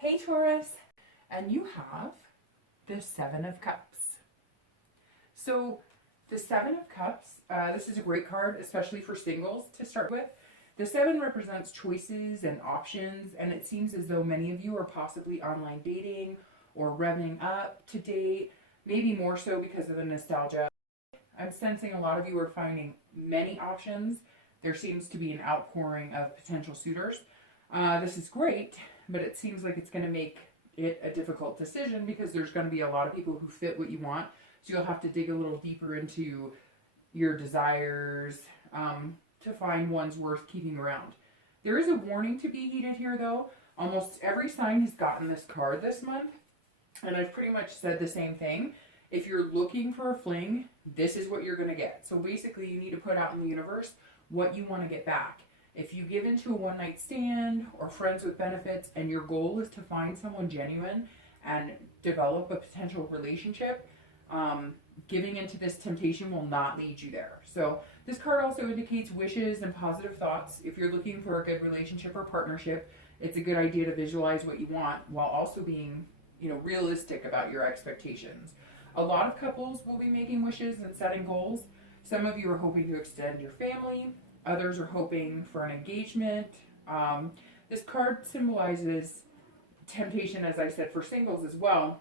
Hey Taurus, and you have the Seven of Cups. So the Seven of Cups, this is a great card, especially for singles to start with. The Seven represents choices and options, and it seems as though many of you are possibly online dating or revving up to date, maybe more so because of the nostalgia. I'm sensing a lot of you are finding many options. There seems to be an outpouring of potential suitors. This is great, but it seems like it's going to make it a difficult decision because there's going to be a lot of people who fit what you want. So you'll have to dig a little deeper into your desires to find ones worth keeping around. There is a warning to be heeded here, though. Almost every sign has gotten this card this month, and I've pretty much said the same thing. If you're looking for a fling, this is what you're going to get. So basically, you need to put out in the universe what you want to get back. If you give into a one-night stand or friends with benefits and your goal is to find someone genuine and develop a potential relationship, giving into this temptation will not lead you there. So this card also indicates wishes and positive thoughts. If you're looking for a good relationship or partnership, it's a good idea to visualize what you want while also being, realistic about your expectations. A lot of couples will be making wishes and setting goals. Some of you are hoping to extend your family. Others are hoping for an engagement. This card symbolizes temptation, as I said, for singles as well.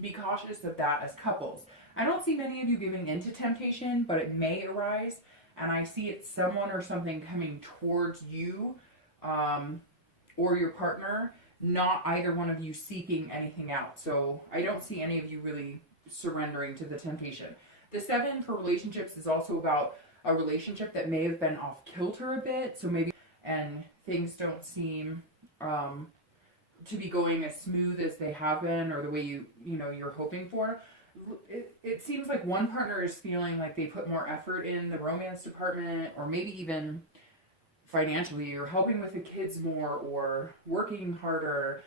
Be cautious of that as couples. I don't see many of you giving into temptation, but it may arise, and I see it's someone or something coming towards you or your partner, not either one of you seeking anything out. So I don't see any of you really surrendering to the temptation. The Seven for relationships is also about a relationship that may have been off kilter a bit, so maybe and things don't seem to be going as smooth as they have been or the way you're hoping for. It seems like one partner is feeling like they put more effort in the romance department, or maybe even financially, or helping with the kids more, or working harder.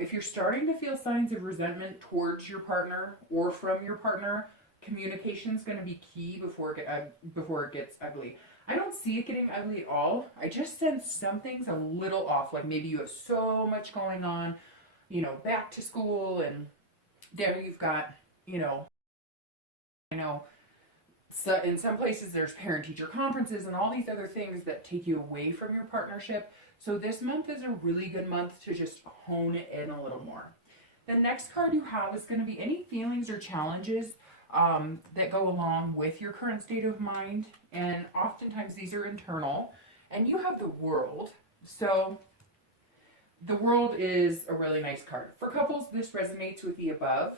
If you're starting to feel signs of resentment towards your partner or from your partner, communication is going to be key before it gets ugly. I don't see it getting ugly at all. I just sense something's a little off. Like maybe you have so much going on, back to school, and there you've got, I know so in some places there's parent-teacher conferences and all these other things that take you away from your partnership. So this month is a really good month to just hone it in a little more. The next card you have is going to be any feelings or challenges that go along with your current state of mind, and oftentimes these are internal. And you have the World. So the World is a really nice card. For couples, this resonates with the above,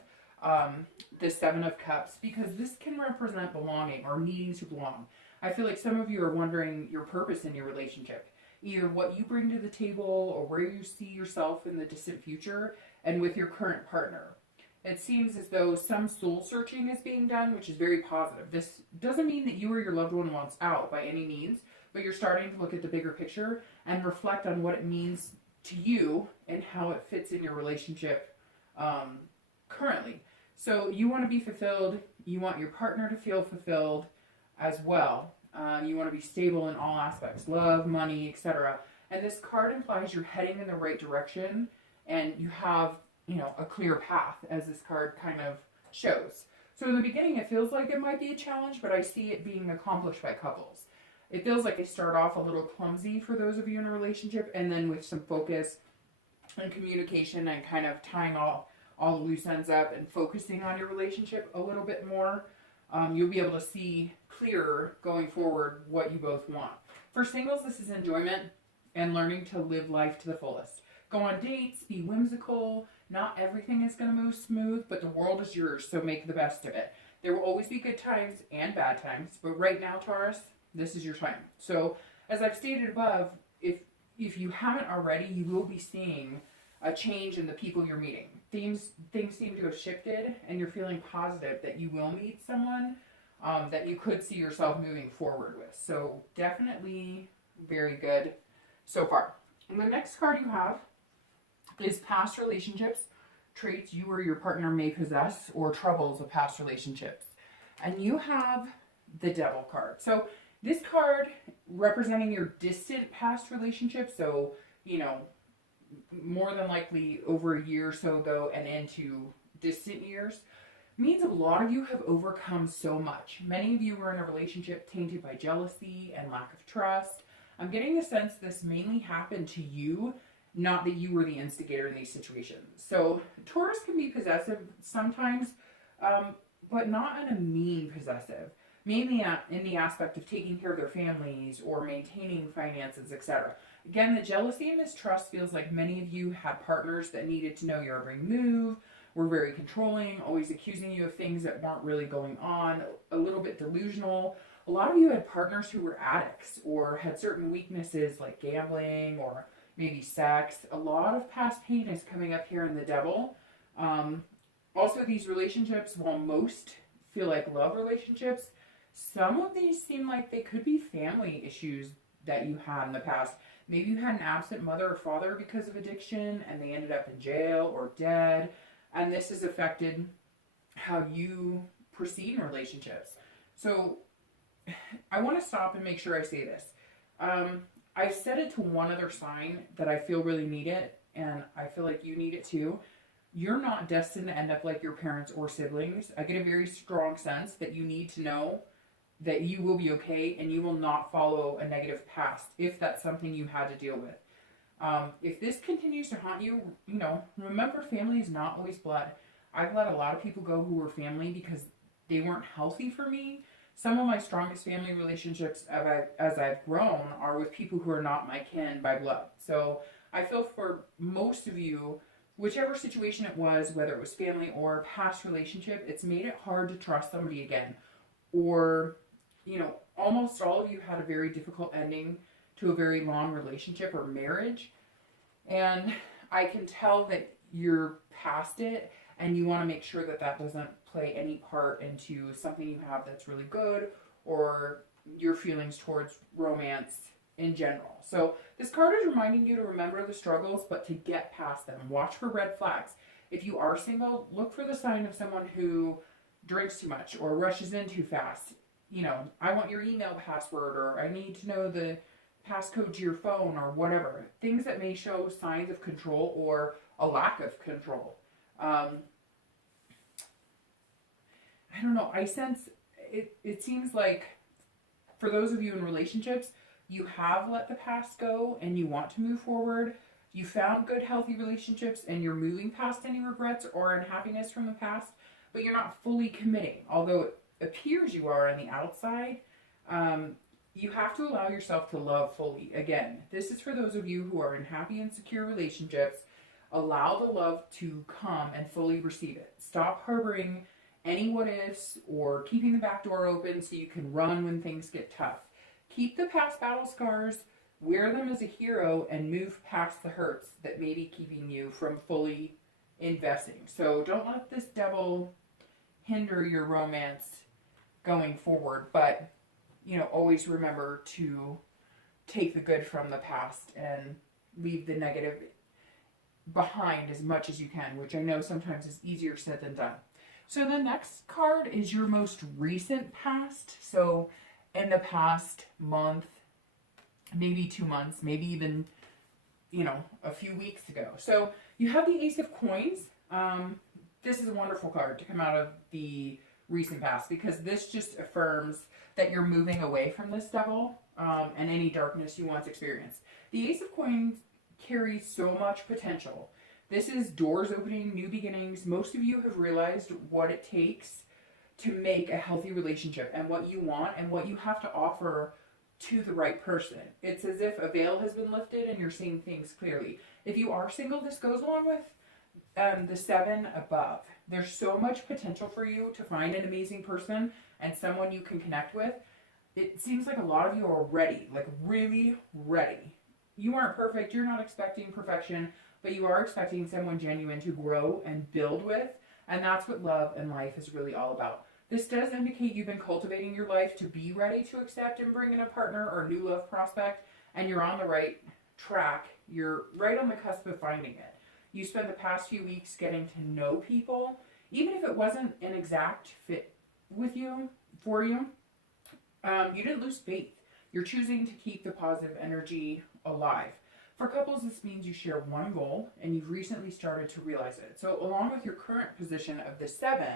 the Seven of Cups, because this can represent belonging or needing to belong. I feel like some of you are wondering your purpose in your relationship, either what you bring to the table or where you see yourself in the distant future and with your current partner. It seems as though some soul searching is being done, which is very positive. This doesn't mean that you or your loved one wants out by any means, but you're starting to look at the bigger picture and reflect on what it means to you and how it fits in your relationship currently. So you want to be fulfilled. You want your partner to feel fulfilled as well. You want to be stable in all aspects, love, money, etc. And this card implies you're heading in the right direction and you have a clear path, as this card kind of shows. So in the beginning, it feels like it might be a challenge, but I see it being accomplished by couples. It feels like they start off a little clumsy for those of you in a relationship, and then with some focus and communication and kind of tying all the loose ends up and focusing on your relationship a little bit more, you'll be able to see clearer going forward what you both want. For singles, this is enjoyment and learning to live life to the fullest. Go on dates, be whimsical. Not everything is going to move smooth, but the world is yours, so make the best of it. There will always be good times and bad times, but right now, Taurus, this is your time. So, as I've stated above, if you haven't already, you will be seeing a change in the people you're meeting. Things seem to have shifted, and you're feeling positive that you will meet someone that you could see yourself moving forward with. So, definitely very good so far. And the next card you have is past relationships, traits you or your partner may possess, or troubles of past relationships. And you have the Devil card. So this card representing your distant past relationships, so more than likely over a year or so ago and into distant years, means a lot of you have overcome so much. Many of you were in a relationship tainted by jealousy and lack of trust. I'm getting the sense this mainly happened to you, not that you were the instigator in these situations. So Taurus can be possessive sometimes, but not in a mean possessive. Mainly in the aspect of taking care of their families or maintaining finances, etc. Again, the jealousy and mistrust feels like many of you had partners that needed to know your every move, were very controlling, always accusing you of things that weren't really going on, a little bit delusional. A lot of you had partners who were addicts or had certain weaknesses like gambling or maybe sex. A lot of past pain is coming up here in the Devil. Also, these relationships, while most feel like love relationships, some of these seem like they could be family issues that you had in the past. Maybe you had an absent mother or father because of addiction and they ended up in jail or dead. And this has affected how you proceed in relationships. So I want to stop and make sure I say this. I've said it to one other sign that I feel really need it, and I feel like you need it too. You're not destined to end up like your parents or siblings. I get a very strong sense that you need to know that you will be okay and you will not follow a negative past if that's something you had to deal with. If this continues to haunt you, remember family is not always blood. I've let a lot of people go who were family because they weren't healthy for me. Some of my strongest family relationships as I've grown are with people who are not my kin by blood. So I feel for most of you, whichever situation it was, whether it was family or past relationship, it's made it hard to trust somebody again. Or, almost all of you had a very difficult ending to a very long relationship or marriage. And I can tell that you're past it and you want to make sure that that doesn't play any part into something you have that's really good or your feelings towards romance in general. So this card is reminding you to remember the struggles, but to get past them. Watch for red flags. If you are single, look for the sign of someone who drinks too much or rushes in too fast. I want your email password, or I need to know the passcode to your phone, or whatever. Things that may show signs of control or a lack of control. I don't know. I sense it seems like for those of you in relationships, you have let the past go and you want to move forward. You found good, healthy relationships and you're moving past any regrets or unhappiness from the past, but you're not fully committing. Although it appears you are on the outside, you have to allow yourself to love fully. Again, this is for those of you who are in happy and secure relationships. Allow the love to come and fully receive it. Stop harboring any what ifs or keeping the back door open so you can run when things get tough. Keep the past battle scars, wear them as a hero, and move past the hurts that may be keeping you from fully investing. So don't let this devil hinder your romance going forward, but always remember to take the good from the past and leave the negative behind as much as you can, which I know sometimes is easier said than done. So the next card is your most recent past. So in the past month, maybe 2 months, maybe even, a few weeks ago. So you have the Ace of Coins. This is a wonderful card to come out of the recent past because this just affirms that you're moving away from this devil and any darkness you once experienced. The Ace of Coins carries so much potential. This is doors opening, new beginnings. Most of you have realized what it takes to make a healthy relationship and what you want and what you have to offer to the right person. It's as if a veil has been lifted and you're seeing things clearly. If you are single, this goes along with the 7 above. There's so much potential for you to find an amazing person and someone you can connect with. It seems like a lot of you are ready, like really ready. You aren't perfect. You're not expecting perfection, but you are expecting someone genuine to grow and build with. And that's what love and life is really all about. This does indicate you've been cultivating your life to be ready to accept and bring in a partner or a new love prospect, and you're on the right track. You're right on the cusp of finding it. You spent the past few weeks getting to know people, even if it wasn't an exact fit with you, for you. You didn't lose faith. You're choosing to keep the positive energy alive. For couples, this means you share one goal and you've recently started to realize it. So along with your current position of the 7,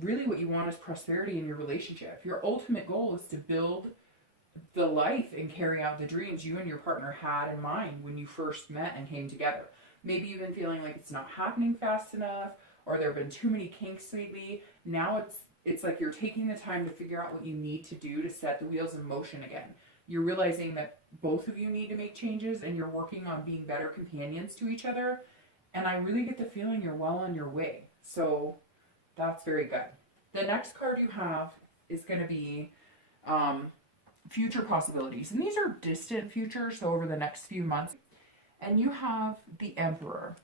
really what you want is prosperity in your relationship. Your ultimate goal is to build the life and carry out the dreams you and your partner had in mind when you first met and came together. Maybe you've been feeling like it's not happening fast enough, or there have been too many kinks lately. Now it's like you're taking the time to figure out what you need to do to set the wheels in motion again. You're realizing that both of you need to make changes, and you're working on being better companions to each other. And I really get the feeling you're well on your way. So that's very good. The next card you have is going to be future possibilities. And these are distant future, so over the next few months. And you have the Emperor.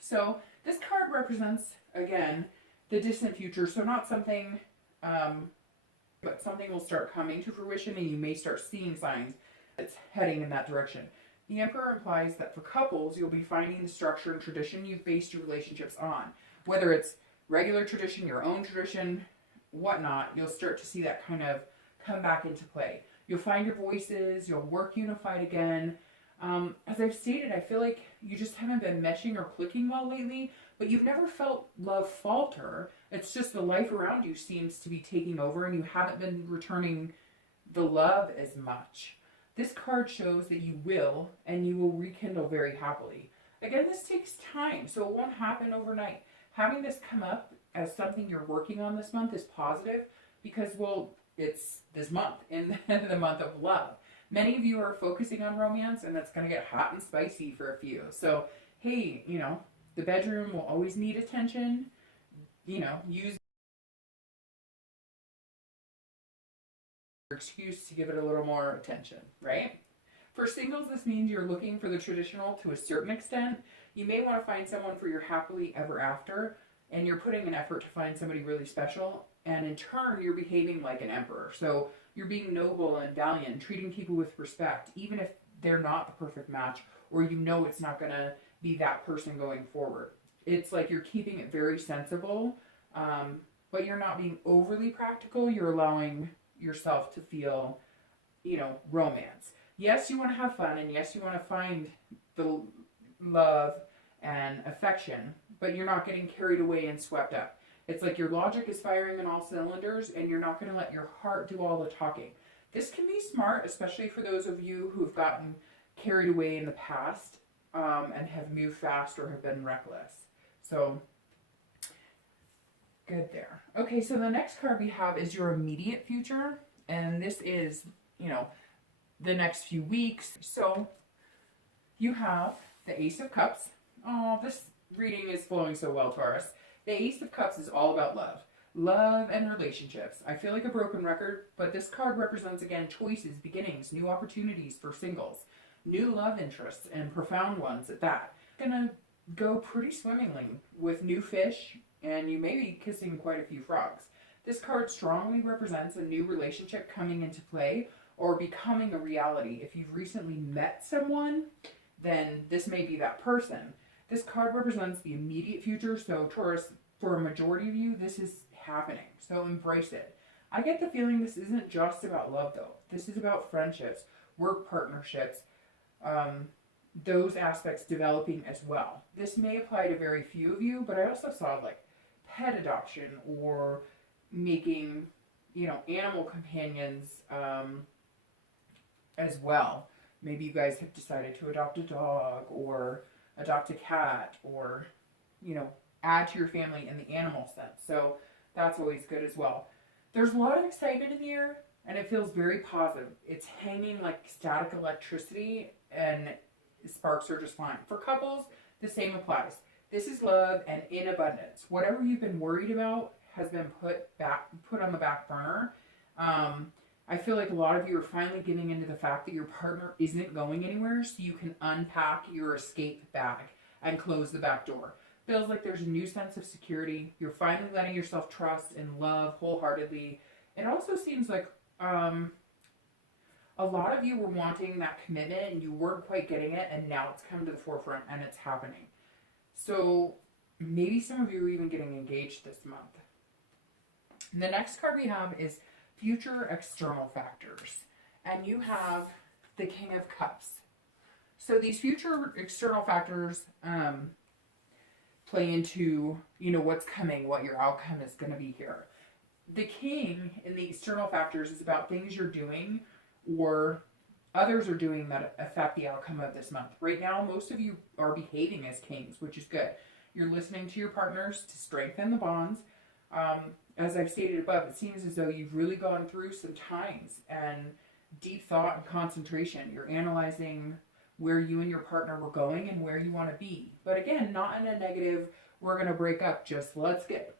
So this card represents, again, the distant future. So not something, but something will start coming to fruition, and you may start seeing signs it's heading in that direction. The Emperor implies that for couples, you'll be finding the structure and tradition you've based your relationships on. Whether it's regular tradition, your own tradition, whatnot, you'll start to see that kind of come back into play. You'll find your voices, you'll work unified again. As I've stated, I feel like you just haven't been meshing or clicking well lately, but you've never felt love falter. It's just the life around you seems to be taking over, and you haven't been returning the love as much. This card shows that you will, and you will rekindle very happily. Again, this takes time, so it won't happen overnight. Having this come up as something you're working on this month is positive because, well, it's this month, in the month of love. Many of you are focusing on romance, and that's going to get hot and spicy for a few. So, hey, you know, the bedroom will always need attention. You know, use your excuse to give it a little more attention, right? For singles, this means you're looking for the traditional to a certain extent. You may want to find someone for your happily ever after, and you're putting an effort to find somebody really special. And in turn, you're behaving like an emperor. So you're being noble and valiant, treating people with respect, even if they're not the perfect match, or you know it's not going to be that person going forward. It's like you're keeping it very sensible, but you're not being overly practical. You're allowing yourself to feel, you know, romance. Yes, you want to have fun, and yes, you want to find the love and affection, but you're not getting carried away and swept up. It's like your logic is firing on all cylinders, and you're not going to let your heart do all the talking. This can be smart, especially for those of you who have gotten carried away in the past and have moved fast or have been reckless. So, good there. Okay, so the next card we have is your immediate future, and this is, you know, the next few weeks. So, you have the Ace of Cups. Oh, this reading is flowing so well, Taurus. The Ace of Cups is all about love and relationships. I feel like a broken record, but this card represents, again, choices, beginnings, new opportunities for singles, new love interests, and profound ones at that. Gonna go pretty swimmingly with new fish, and you may be kissing quite a few frogs. This card strongly represents a new relationship coming into play or becoming a reality. If you've recently met someone, then this may be that person. This card represents the immediate future, so Taurus, for a majority of you, this is happening. So embrace it. I get the feeling this isn't just about love, though. This is about friendships, work partnerships, those aspects developing as well. This may apply to very few of you, but I also saw like pet adoption or making, you know, animal companions as well. Maybe you guys have decided to adopt a dog or adopt a cat, or, you know, add to your family in the animal sense. So that's always good as well. There's a lot of excitement in the air, and it feels very positive. It's hanging like static electricity, and sparks are just flying. For couples, the same applies. This is love and in abundance. Whatever you've been worried about has been put on the back burner. I feel like a lot of you are finally giving into the fact that your partner isn't going anywhere, so you can unpack your escape bag and close the back door. Feels like there's a new sense of security. You're finally letting yourself trust and love wholeheartedly. It also seems like a lot of you were wanting that commitment and you weren't quite getting it, and now it's come to the forefront and it's happening. So maybe some of you are even getting engaged this month. And the next card we have is future external factors. And you have the King of Cups. So these future external factors play into, you know, what's coming, what your outcome is going to be here. The king in the external factors is about things you're doing or others are doing that affect the outcome of this month. Right now, most of you are behaving as kings, which is good. You're listening to your partners to strengthen the bonds. As I've stated above, it seems as though you've really gone through some times and deep thought and concentration. You're analyzing where you and your partner were going and where you want to be. But again, not in a negative, we're going to break up, just let's get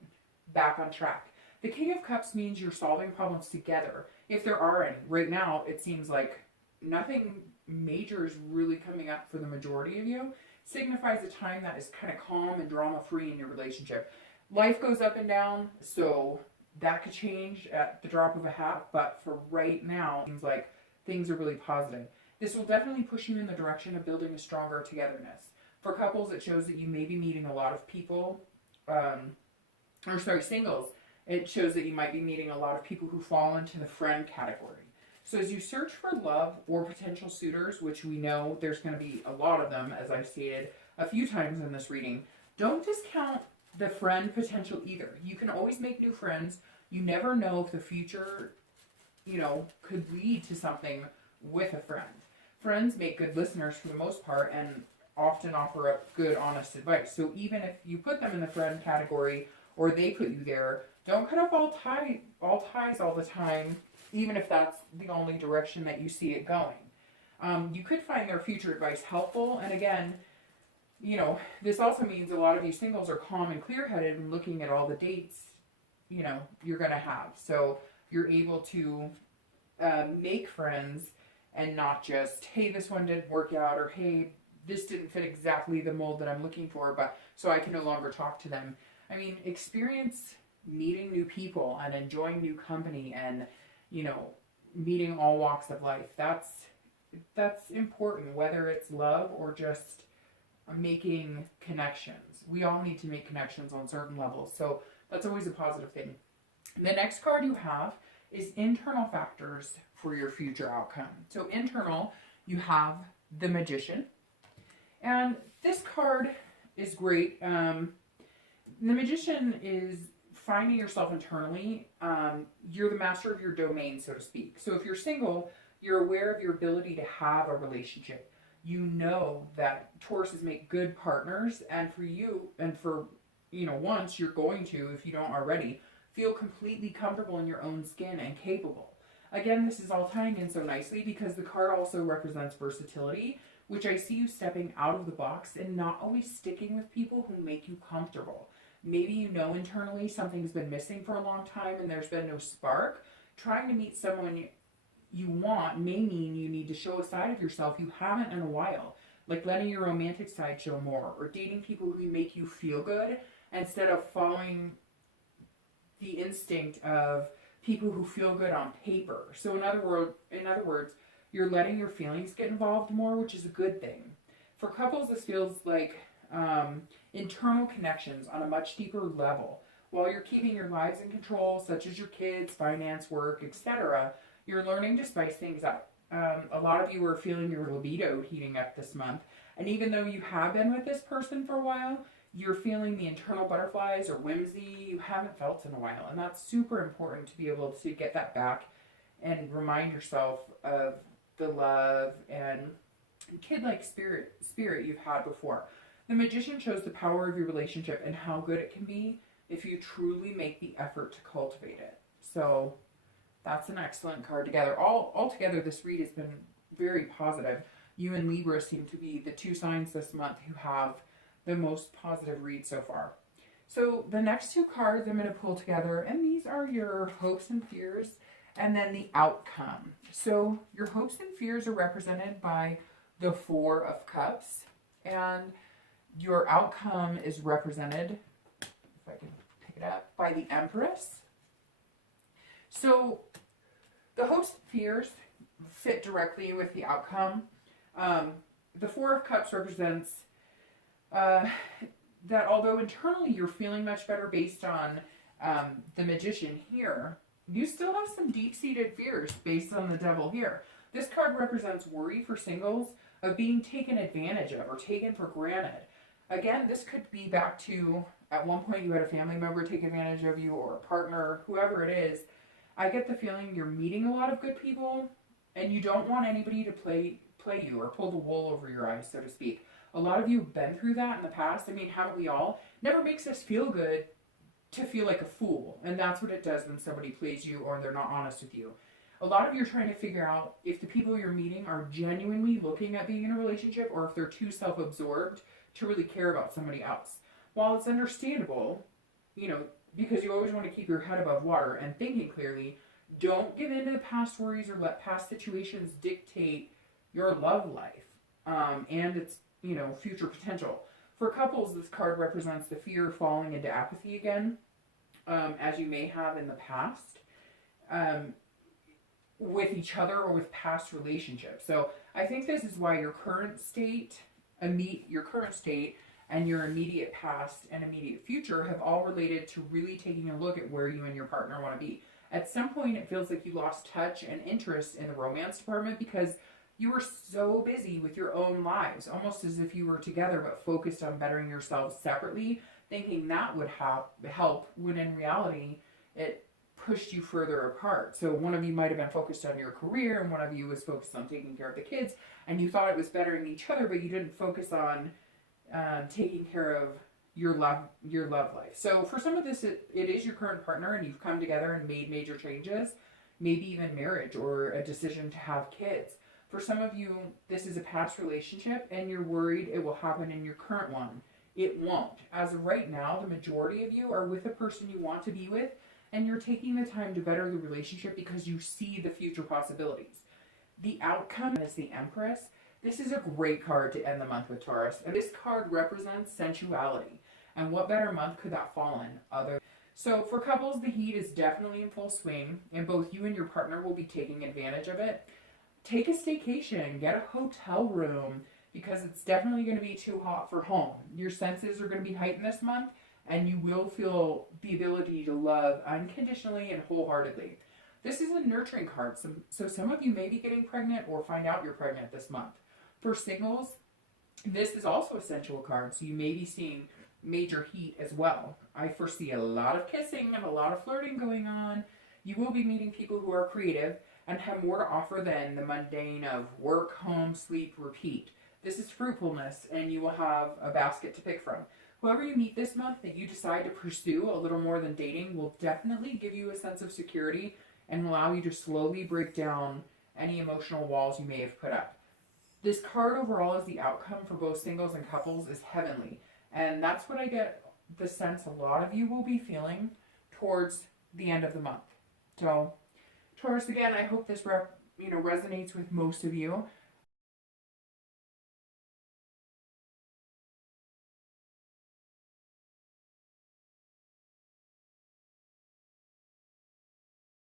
back on track. The King of Cups means you're solving problems together, if there are any. Right now, it seems like nothing major is really coming up for the majority of you. Signifies a time that is kind of calm and drama-free in your relationship. Life goes up and down, so that could change at the drop of a hat, but for right now, it seems like things are really positive. This will definitely push you in the direction of building a stronger togetherness. For couples, it shows that you may be meeting a lot of people, singles. It shows that you might be meeting a lot of people who fall into the friend category. So as you search for love or potential suitors, which we know there's going to be a lot of them, as I've stated a few times in this reading, don't discount the friend potential either. You can always make new friends. You never know if the future, you know, could lead to something with a friend. Friends make good listeners for the most part and often offer up good, honest advice. So even if you put them in the friend category or they put you there, don't cut off all ties all the time, even if that's the only direction that you see it going. You could find their future advice helpful. And again, you know, this also means a lot of you singles are calm and clear-headed and looking at all the dates, you know, you're going to have. So you're able to make friends and not just, hey, this one didn't work out, or hey, this didn't fit exactly the mold that I'm looking for, but so I can no longer talk to them. I mean, experience meeting new people and enjoying new company and, you know, meeting all walks of life. That's important, whether it's love or just making connections. We all need to make connections on certain levels, so that's always a positive thing. The next card you have is internal factors for your future outcome. So internal, you have the Magician, and this card is great. The Magician is finding yourself internally. You're the master of your domain, so to speak. So if you're single, you're aware of your ability to have a relationship. You know that Tauruses make good partners, and for you, and for, you know, once you're going to, if you don't already, feel completely comfortable in your own skin and capable. Again, this is all tying in so nicely because the card also represents versatility, which I see you stepping out of the box and not always sticking with people who make you comfortable. Maybe you know internally something's been missing for a long time and there's been no spark. Trying to meet someone you want may mean you need to show a side of yourself you haven't in a while, like letting your romantic side show more, or dating people who make you feel good instead of following the instinct of people who feel good on paper. So in other words, you're letting your feelings get involved more, which is a good thing. For couples, this feels like internal connections on a much deeper level. While you're keeping your lives in control, such as your kids, finance, work, etc., you're learning to spice things up. A lot of you are feeling your libido heating up this month. And even though you have been with this person for a while, you're feeling the internal butterflies or whimsy you haven't felt in a while. And that's super important to be able to get that back and remind yourself of the love and kid-like spirit you've had before. The Magician shows the power of your relationship and how good it can be if you truly make the effort to cultivate it. So that's an excellent card together. Altogether, this read has been very positive. You and Libra seem to be the two signs this month who have the most positive read so far. So the next two cards I'm going to pull together, and these are your hopes and fears, and then the outcome. So your hopes and fears are represented by the Four of Cups, and your outcome is represented, if I can pick it up, by the Empress. So the hopes and fears fit directly with the outcome. The Four of Cups represents that although internally you're feeling much better based on the Magician here, you still have some deep-seated fears based on the Devil here. This card represents worry for singles, of being taken advantage of or taken for granted. Again, this could be back to at one point you had a family member take advantage of you, or a partner, whoever it is. I get the feeling you're meeting a lot of good people and you don't want anybody to play you or pull the wool over your eyes, so to speak. A lot of you have been through that in the past. I mean, haven't we all? Never makes us feel good to feel like a fool. And that's what it does when somebody plays you or they're not honest with you. A lot of you are trying to figure out if the people you're meeting are genuinely looking at being in a relationship, or if they're too self-absorbed to really care about somebody else. While it's understandable, you know, because you always want to keep your head above water and thinking clearly, don't give in to the past worries or let past situations dictate your love life and its, you know, future potential. For couples, this card represents the fear of falling into apathy again, as you may have in the past, with each other or with past relationships. So I think this is why your current state and your immediate past and immediate future have all related to really taking a look at where you and your partner want to be. At some point, it feels like you lost touch and interest in the romance department because you were so busy with your own lives, almost as if you were together but focused on bettering yourselves separately, thinking that would help, when in reality, it pushed you further apart. So one of you might have been focused on your career and one of you was focused on taking care of the kids, and you thought it was bettering each other, but you didn't focus on taking care of your love life. So for some of this, it is your current partner and you've come together and made major changes, maybe even marriage or a decision to have kids. For some of you, this is a past relationship and you're worried it will happen in your current one. It won't. As of right now, the majority of you are with a person you want to be with, and you're taking the time to better the relationship because you see the future possibilities. The outcome is the Empress. This is a great card to end the month with, Taurus. And this card represents sensuality. And what better month could that fall in? So for couples, the heat is definitely in full swing, and both you and your partner will be taking advantage of it. Take a staycation, get a hotel room, because it's definitely going to be too hot for home. Your senses are going to be heightened this month, and you will feel the ability to love unconditionally and wholeheartedly. This is a nurturing card, so some of you may be getting pregnant or find out you're pregnant this month. For singles, this is also a sensual card, so you may be seeing major heat as well. I foresee a lot of kissing and a lot of flirting going on. You will be meeting people who are creative and have more to offer than the mundane of work, home, sleep, repeat. This is fruitfulness, and you will have a basket to pick from. Whoever you meet this month that you decide to pursue a little more than dating will definitely give you a sense of security and allow you to slowly break down any emotional walls you may have put up. This card overall is the outcome for both singles and couples is heavenly. And that's what I get the sense a lot of you will be feeling towards the end of the month. So, Taurus, again, I hope this resonates with most of you.